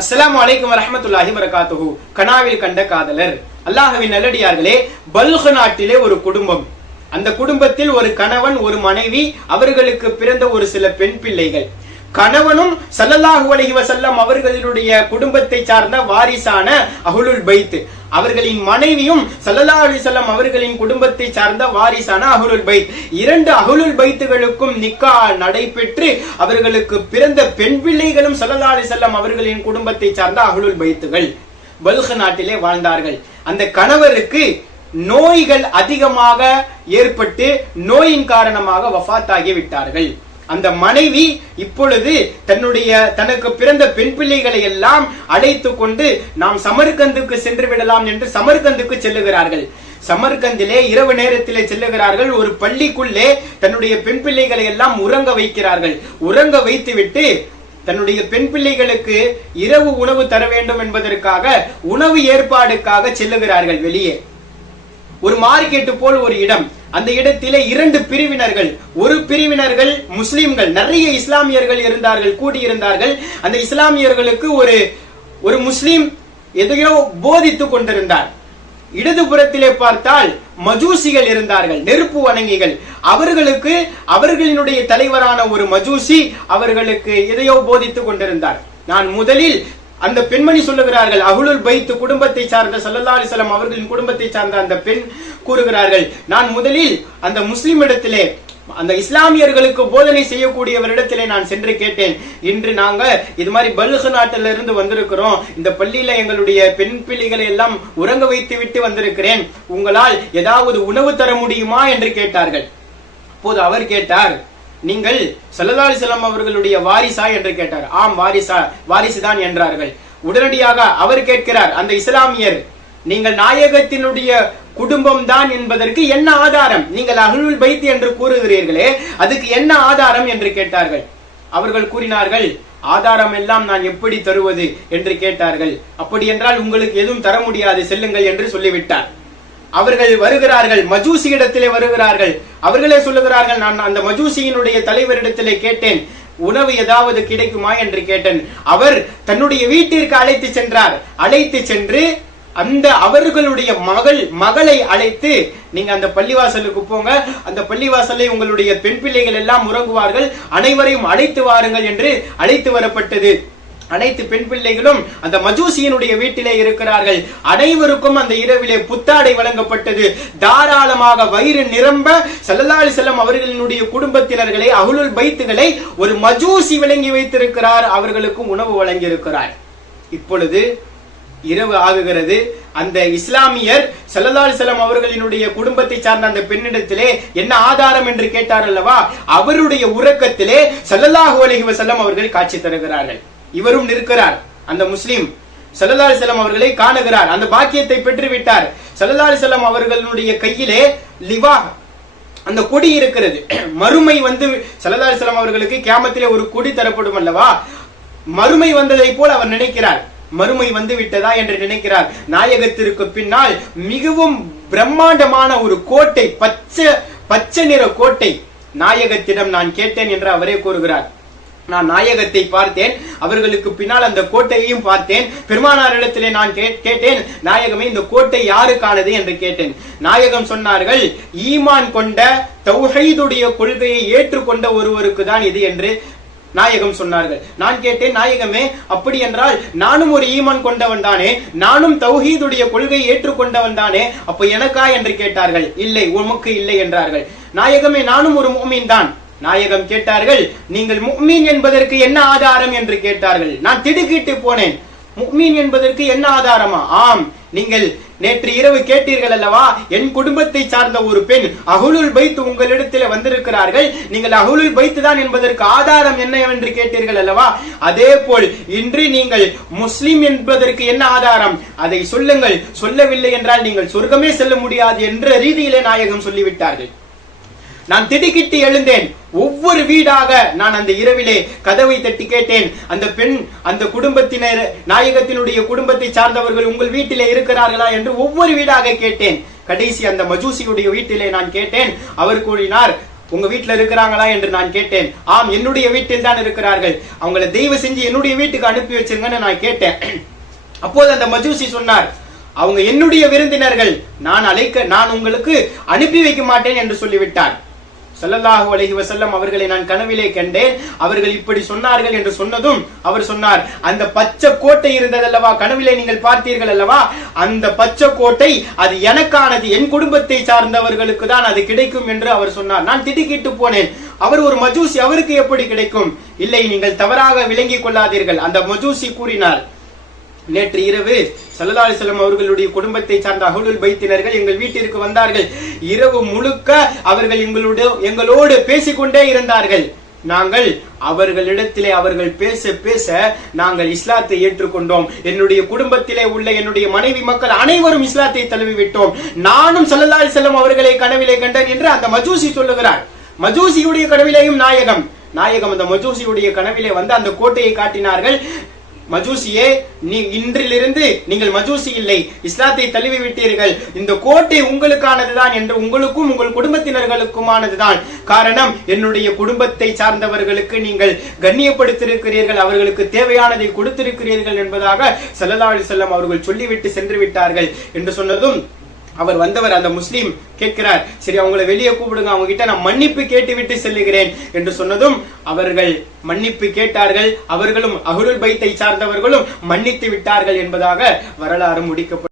அஸ்ஸலாமு அலைக்கும் வரஹ்மத்துல்லாஹி வபரகாத்துஹு. கனாவில் கண்ட காதலர். அல்லாஹ்வின் நல்லடியார்களே, பல்ஹ் நாட்டிலே ஒரு குடும்பம். அந்த குடும்பத்தில் ஒரு கணவன், ஒரு மனைவி, அவர்களுக்கு பிறந்த ஒரு சில பெண் பிள்ளைகள். கணவனும் ஸல்லல்லாஹு அலைஹி வஸல்லம் அவர்களுடைய குடும்பத்தை சார்ந்த வாரிசான அஹ்லுல் பைத், அவர்களின் மனைவியும் ஸல்லல்லாஹு அலைஹி வஸல்லம் அவர்களின் குடும்பத்தை சார்ந்த வாரிசான அஹ்லுல் பைத். இரண்டு அஹ்லுல் பைத்துகளுக்கும் நிக்கா நடைபெற்று அவர்களுக்கு பிறந்த பெண் பிள்ளைகளும் ஸல்லல்லாஹு அலைஹி வஸல்லம் அவர்களின் குடும்பத்தை சார்ந்த அஹ்லுல் பைத்துகள் பல்ஹ் நாட்டிலே வாழ்ந்தார்கள். அந்த கணவருக்கு நோய்கள் அதிகமாக ஏற்பட்டு நோயின் காரணமாக வஃபாத்தாகி விட்டார்கள். அந்த மனைவி இப்பொழுது தனக்கு பிறந்த பெண் பிள்ளைகளை எல்லாம் அழைத்து கொண்டு நாம் சமர்கந்துக்கு சென்று விடலாம் என்று சமர்கந்துக்கு செல்லுகிறார்கள். சமர்கந்திலே இரவு நேரத்திலே செல்லுகிறார்கள். ஒரு பள்ளிக்குள்ளே தன்னுடைய பெண் பிள்ளைகளை எல்லாம் உறங்க வைக்கிறார்கள். உறங்க வைத்துவிட்டு தன்னுடைய பெண் பிள்ளைகளுக்கு இரவு உணவு தர வேண்டும் என்பதற்காக உணவு ஏற்பாடுக்காக செல்லுகிறார்கள். வெளியே ஒரு மார்க்கெட்டு போல் ஒரு இடம். அந்த இடத்திலே இரண்டு பிரிவினர்கள். ஒரு பிரிவினர்கள் முஸ்லிம்கள், நிறைய இஸ்லாமியர்கள் இருந்தார்கள், கூடியிருந்தார்கள். அந்த இஸ்லாமியர்களுக்கு ஒரு முஸ்லிம் எதையோ போதித்துக் கொண்டிருந்தார். இடதுபுறத்திலே பார்த்தால் மஜூசிகள் இருந்தார்கள், நெருப்பு வணங்கிகள். அவர்களினுடைய தலைவரான ஒரு மஜூசி அவர்களுக்கு எதையோ போதித்துக் கொண்டிருந்தார். நான் முதலில் அந்த பெண்மணி சொல்லுகிறார்கள், அஹ்லுல் பைத் குடும்பத்தை சார்ந்த ஸல்லல்லாஹு அலைஹி வஸல்லம் அவர்களின் குடும்பத்தை சார்ந்த அந்த பெண் கூறுகிறார்கள், நான் முதலில் அந்த முஸ்லிம் இடத்திலே, அந்த இஸ்லாமியர்களுக்கு போதனை செய்யக்கூடியவரிடத்திலே நான் சென்று கேட்டேன், இன்று நாங்க இது மாதிரி பல்ஹ் நாட்டில இருந்து வந்திருக்கிறோம், இந்த பள்ளியில எங்களுடைய பெண் பிள்ளைகளை எல்லாம் உறங்க வைத்து விட்டு வந்திருக்கிறேன், உங்களால் ஏதாவது உணவு தர முடியுமா என்று கேட்டார்கள். அப்போது அவர் கேட்டார், நீங்கள் ஸல்லல்லாஹு அலைஹி வஸல்லம் அவர்களுடைய வாரிசா என்று கேட்டார். ஆம், வாரிசுதான் என்றார்கள். உடனடியாக அவர் கேட்கிறார், அந்த இஸ்லாமியர், நீங்கள் நாயகத்தினுடைய குடும்பம் தான் என்பதற்கு என்ன ஆதாரம்? நீங்கள் அஹ்லுல் பைத் என்று கூறுகிறீர்களே, அதுக்கு என்ன ஆதாரம் என்று கேட்டார்கள். அவர்கள் கூறினார்கள், ஆதாரம் எல்லாம் நான் எப்படி தருவது என்று கேட்டார்கள். அப்படி என்றால் உங்களுக்கு எதுவும் தர முடியாது, செல்லுங்கள் என்று சொல்லிவிட்டார். அவர்கள் வருகிறார்கள், மஜூசி இடத்திலே வருகிறார்கள். அவர்களே சொல்லுகிறார்கள், நான் அந்த மஜூசியினுடைய தலைவரிடத்திலே கேட்டேன், உணவு ஏதாவது கிடைக்குமா என்று கேட்டேன். அவர் தன்னுடைய வீட்டிற்கு அழைத்து சென்றார். அழைத்து சென்று அந்த அவர்களுடைய மகளை அழைத்து, நீங்க அந்த பள்ளிவாசலுக்கு போங்க, அந்த பள்ளிவாசலை உங்களுடைய பெண் பிள்ளைகள் எல்லாம் உறங்குவார்கள், அனைவரையும் அழைத்து வாருங்கள் என்று அழைத்து வரப்பட்டது. அனைத்து பெண் பிள்ளைகளும் அந்த மஜூசியினுடைய வீட்டிலே இருக்கிறார்கள். அனைவருக்கும் அந்த இரவிலே புத்தாடை வழங்கப்பட்டது. தாராளமாக வயிறு நிரம்ப ஸல்லல்லாஹு அலைஹி வஸல்லம் அவர்களினுடைய குடும்பத்தினர்களை, அஹ்லுல் பைத்துகளை ஒரு மஜூசி விளங்கி வைத்திருக்கிறார், அவர்களுக்கும் உணவு வழங்கி இருக்கிறார். இப்பொழுது இரவு ஆகுகிறது. அந்த இஸ்லாமியர் ஸல்லல்லாஹு அலைஹி வஸல்லம் அவர்களினுடைய குடும்பத்தை சார்ந்த அந்த பெண்ணிடத்திலே என்ன ஆதாரம் என்று கேட்டார் அல்லவா, அவருடைய உறக்கத்திலே ஸல்லல்லாஹு அலைஹி வஸல்லம் அவர்கள் காட்சி தருகிறார்கள். இவரும் நிற்கிறார். அந்த முஸ்லிம் ஸல்லல்லாஹு அலைஹி வஸல்லம் அவர்களை காணுகிறார். அந்த பாக்கியத்தை பெற்று விட்டார். ஸல்லல்லாஹு அலைஹி வஸல்லம் அவர்களுடைய கையிலே லிவா, அந்த கொடி இருக்கிறது. மறுமை வந்து ஸல்லல்லாஹு அலைஹி வஸல்லம் அவர்களுக்கு கியாமத்திலே ஒரு கொடி தரப்படும் அல்லவா, மறுமை வந்ததை போல் அவர் நினைக்கிறார். மறுமை வந்து விட்டதா என்று நினைக்கிறார். நாயகத்திற்கு பின்னால் மிகவும் பிரம்மாண்டமான ஒரு கோட்டை, பச்சை நிற கோட்டை. நாயகத்திடம் நான் கேட்டேன் என்று அவரே கூறுகிறார். நான் நாயகத்தை பார்த்தேன், அவர்களுக்கு பின்னால் அந்த கோட்டையையும் பார்த்தேன். பெருமானாரிடத்திலே நான் கேட்டேன், நாயகமே இந்த கோட்டை யாருக்கானது என்று கேட்டேன். நாயகம் சொன்னார்கள், ஈமான் கொண்ட, தௌஹீதுடைய கொள்கையை ஏற்றுக்கொண்ட ஒருவருக்கு தான் இது என்று நாயகம் சொன்னார்கள். நான் கேட்டேன், நாயகமே அப்படி என்றால் நானும் ஒரு ஈமான் கொண்டவன் தானே, நானும் தௌஹீதுடைய கொள்கையை ஏற்றுக்கொண்டவன் தானே, அப்ப எனக்கா என்று கேட்டார்கள். இல்லை, உமக்கு இல்லை என்றார்கள். நாயகமே நானும் ஒரு முஃமின் தான். நாயகம் கேட்டார்கள், நீங்கள் முஃமின் என்பதற்கு என்ன ஆதாரம் என்று கேட்டார்கள். நான் திடுக்கிட்டு போனேன். முஃமின் என்பதற்கு என்ன ஆதாரமா? ஆம், நீங்கள் நேற்று இரவு கேட்டீர்கள் அல்லவா, என் குடும்பத்தை சார்ந்த ஒரு பெண் அஹ்லுல் பைத் உங்களிடத்தில் வந்திருக்கிறார்கள், நீங்கள் அஹ்லுல் பைத் தான் என்பதற்கு ஆதாரம் என்ன என்று கேட்டீர்கள் அல்லவா, அதே போல் இன்று நீங்கள் முஸ்லிம் என்பதற்கு என்ன ஆதாரம், அதை சொல்லுங்கள், சொல்லவில்லை என்றால் நீங்கள் சொர்க்கமே செல்ல முடியாது என்ற ரீதியிலே நாயகம் சொல்லிவிட்டார்கள். நான் திடுக்கிட்டு எழுந்தேன். ஒவ்வொரு வீடாக நான் அந்த இரவிலே கதவை தட்டி கேட்டேன். அந்த பெண், அந்த குடும்பத்தினர், நாயகத்தினுடைய குடும்பத்தை சார்ந்தவர்கள் உங்கள் வீட்டிலே இருக்கிறார்களா என்று ஒவ்வொரு வீடாக கேட்டேன். கடைசி அந்த மஜூசியுடைய வீட்டிலே நான் கேட்டேன். அவர் கூறினார், உங்க வீட்டுல இருக்கிறாங்களா என்று நான் கேட்டேன். ஆம், என்னுடைய வீட்டில் தான் இருக்கிறார்கள். அவங்களை தயவு செஞ்சு என்னுடைய வீட்டுக்கு அனுப்பி வச்சிருங்கன்னு நான் கேட்டேன். அப்போது அந்த மஜூசி சொன்னார், அவங்க என்னுடைய விருந்தினர்கள், நான் உங்களுக்கு அனுப்பி வைக்க மாட்டேன் என்று சொல்லிவிட்டார். ஸல்லல்லாஹு அலைஹி வஸல்லம் அவர்களை நான் கனவிலே கண்டேன், அவர்கள் இப்படி சொன்னார்கள் என்று சொன்னதும் அவர் சொன்னார், அந்த பச்சை கோட்டை இருந்ததல்லவா, கனவிலே நீங்கள் பார்த்தீர்கள் அல்லவா, அந்த பச்சை கோட்டை அது எனக்கானது, என் குடும்பத்தை சார்ந்தவர்களுக்கு தான் அது கிடைக்கும் என்று அவர் சொன்னார். நான் திடுக்கிட்டு போனேன். அவர் ஒரு மஜூசி, அவருக்கு எப்படி கிடைக்கும்? இல்லை, நீங்கள் தவறாக விளங்கிக் கொள்ளாதீர்கள். அந்த மஜூசி கூறினார், நேற்று இரவு ஸல்லல்லாஹு அலைஹி வஸல்லம் அவர்களுடைய குடும்பத்தை சார்ந்த அஹ்லுல் பைத்தினர்கள் எங்கள் வீட்டிற்கு வந்தார்கள். இரவு முழுக்க அவர்கள் எங்களோடு பேசிக்கொண்டே இருந்தார்கள். நாங்கள் அவர்களிடத்திலே அவர்கள் பேச பேச நாங்கள் இஸ்லாத்தை ஏற்றுக்கொண்டோம். என்னுடைய குடும்பத்திலே உள்ள என்னுடைய மனைவி மக்கள் அனைவரும் இஸ்லாத்தை தழுவி விட்டோம். நானும் ஸல்லல்லாஹு அலைஹி வஸல்லம் அவர்களை கனவிலே கண்டேன் என்று அந்த மஜூசி சொல்லுகிறார். மஜூசியுடைய கனவிலேயும் நாயகம் அந்த மஜூசியுடைய கனவிலே வந்து அந்த கோட்டையை காட்டினார்கள். மஜூசியே, இன்றிலிருந்து நீங்கள் மஜூசி இல்லை, இஸ்லாத்தை தழுவி விட்டீர்கள். இந்த கோட்டை உங்களுக்கானதுதான் என்று, உங்களுக்கும் உங்கள் குடும்பத்தினர்களுக்குமானதுதான். காரணம், என்னுடைய குடும்பத்தை சார்ந்தவர்களுக்கு நீங்கள் கண்ணியப்படுத்திருக்கிறீர்கள், அவர்களுக்கு தேவையானதை கொடுத்திருக்கிறீர்கள் என்பதாக ஸல்லல்லாஹு அலைஹி வஸல்லம் அவர்கள் சொல்லிவிட்டு சென்று விட்டார்கள் என்று சொன்னதும் அவர் வந்தவர் அந்த முஸ்லீம் கேட்கிறார், சரி அவங்களை வெளியே கூப்பிடுங்க, அவங்க கிட்ட நான் மன்னிப்பு கேட்டு விட்டு செல்லுகிறேன் என்று சொன்னதும் அவர்கள் மன்னிப்பு கேட்டார்கள். அவர்களும் அஹ்லுல் பைத்தை சார்ந்தவர்களும் மன்னித்து விட்டார்கள் என்பதாக வரலாறு முடிக்கப்படும்.